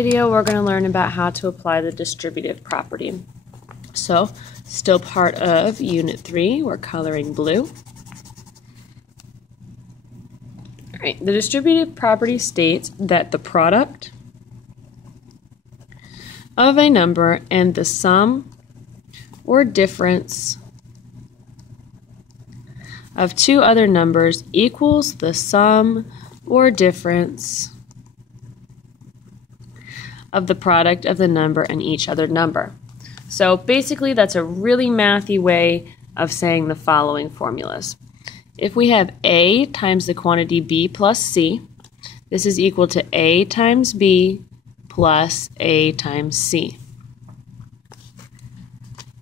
Video we're going to learn about how to apply the distributive property. So, still part of Unit 3, we're coloring blue. Alright, the distributive property states that the product of a number and the sum or difference of two other numbers equals the sum or difference of the product of the number and each other number. So basically that's a really mathy way of saying the following formulas. If we have A times the quantity B plus C, this is equal to A times B plus A times C.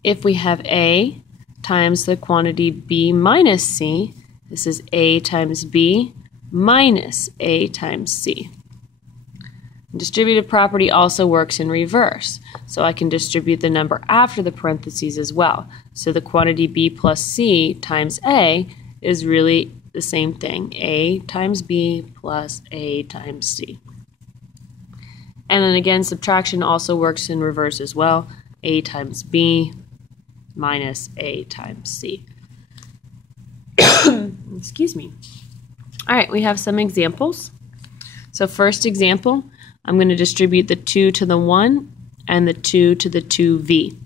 If we have A times the quantity B minus C, this is A times B minus A times C. Distributive property also works in reverse, so I can distribute the number after the parentheses as well. So the quantity B plus C times A is really the same thing, A times B plus A times C. And then again, subtraction also works in reverse as well, A times B minus A times C. Excuse me. All right, we have some examples. So first example, I'm going to distribute the 2 to the 1 and the 2 to the 2v.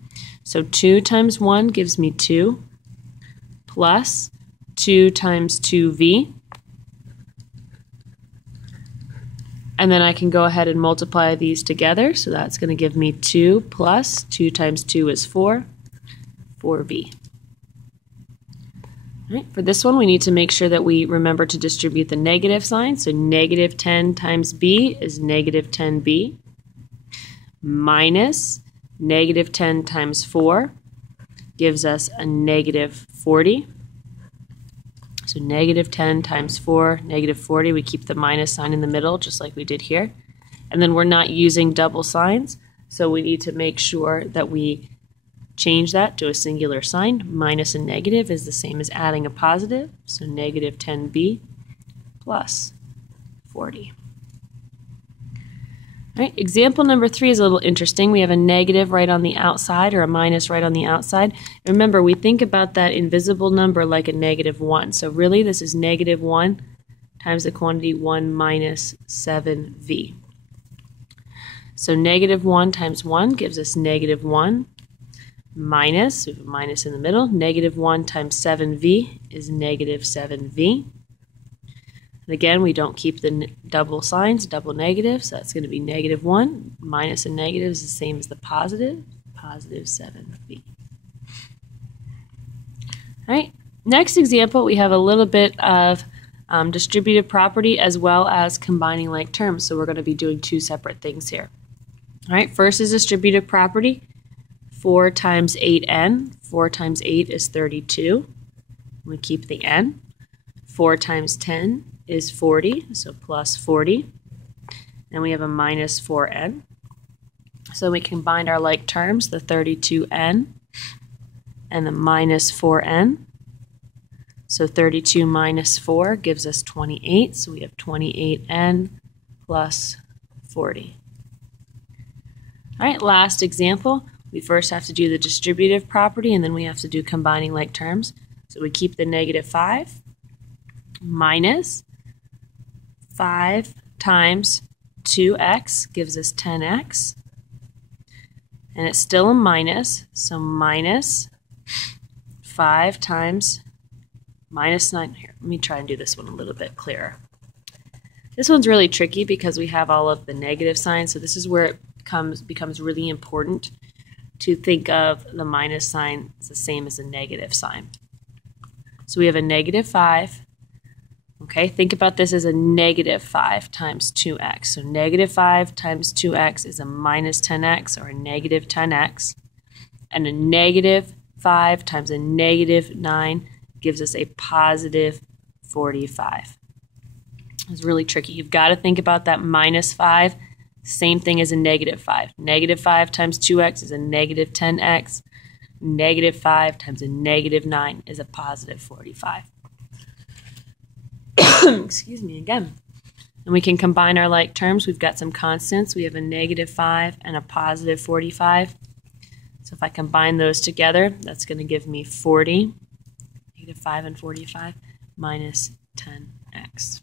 So 2 times 1 gives me 2 plus 2 times 2v. And then I can go ahead and multiply these together. So that's going to give me 2 plus 2 times 2 is 4, 4v. All right, for this one, we need to make sure that we remember to distribute the negative sign. So negative 10 times b is negative 10b minus negative 10 times 4 gives us a negative 40. So negative 10 times 4, negative 40. We keep the minus sign in the middle, just like we did here. And then we're not using double signs, so we need to make sure that we change that to a singular sign. Minus a negative is the same as adding a positive, so negative 10b plus 40. All right, example number 3 is a little interesting. We have a negative right on the outside or a minus right on the outside. Remember, we think about that invisible number like a negative 1. So really this is negative 1 times the quantity 1 minus 7v. So negative 1 times 1 gives us negative 1 minus, we have a minus in the middle, negative 1 times 7v is negative 7v. And again, we don't keep the double signs, double negatives, so that's going to be negative 1 minus a negative is the same as the positive, positive 7v. All right, next example, we have a little bit of distributive property as well as combining like terms, so we're going to be doing two separate things here. All right, first is distributive property. 4 times 8n. 4 times 8 is 32. We keep the n. 4 times 10 is 40, so plus 40. And we have a minus 4n. So we combined our like terms, the 32n and the minus 4n. So 32 minus 4 gives us 28, so we have 28n plus 40. All right, last example. We first have to do the distributive property, and then we have to do combining like terms. So we keep the negative 5 minus 5 times 2x gives us 10x. And it's still a minus, so minus 5 times minus 9. Here, let me try and do this one a little bit clearer. This one's really tricky because we have all of the negative signs, so this is where it becomes really important to think of the minus sign as the same as a negative sign. So we have a negative 5. Okay, think about this as a negative 5 times 2x. So negative 5 times 2x is a minus 10x or a negative 10x. And a negative 5 times a negative 9 gives us a positive 45. It's really tricky. You've got to think about that minus 5. Same thing as a negative 5. Negative 5 times 2x is a negative 10x. Negative 5 times a negative 9 is a positive 45. Excuse me again. And we can combine our like terms. We've got some constants. We have a -5 and a positive 45. So if I combine those together, that's going to give me 40, -5 and 45, minus 10x.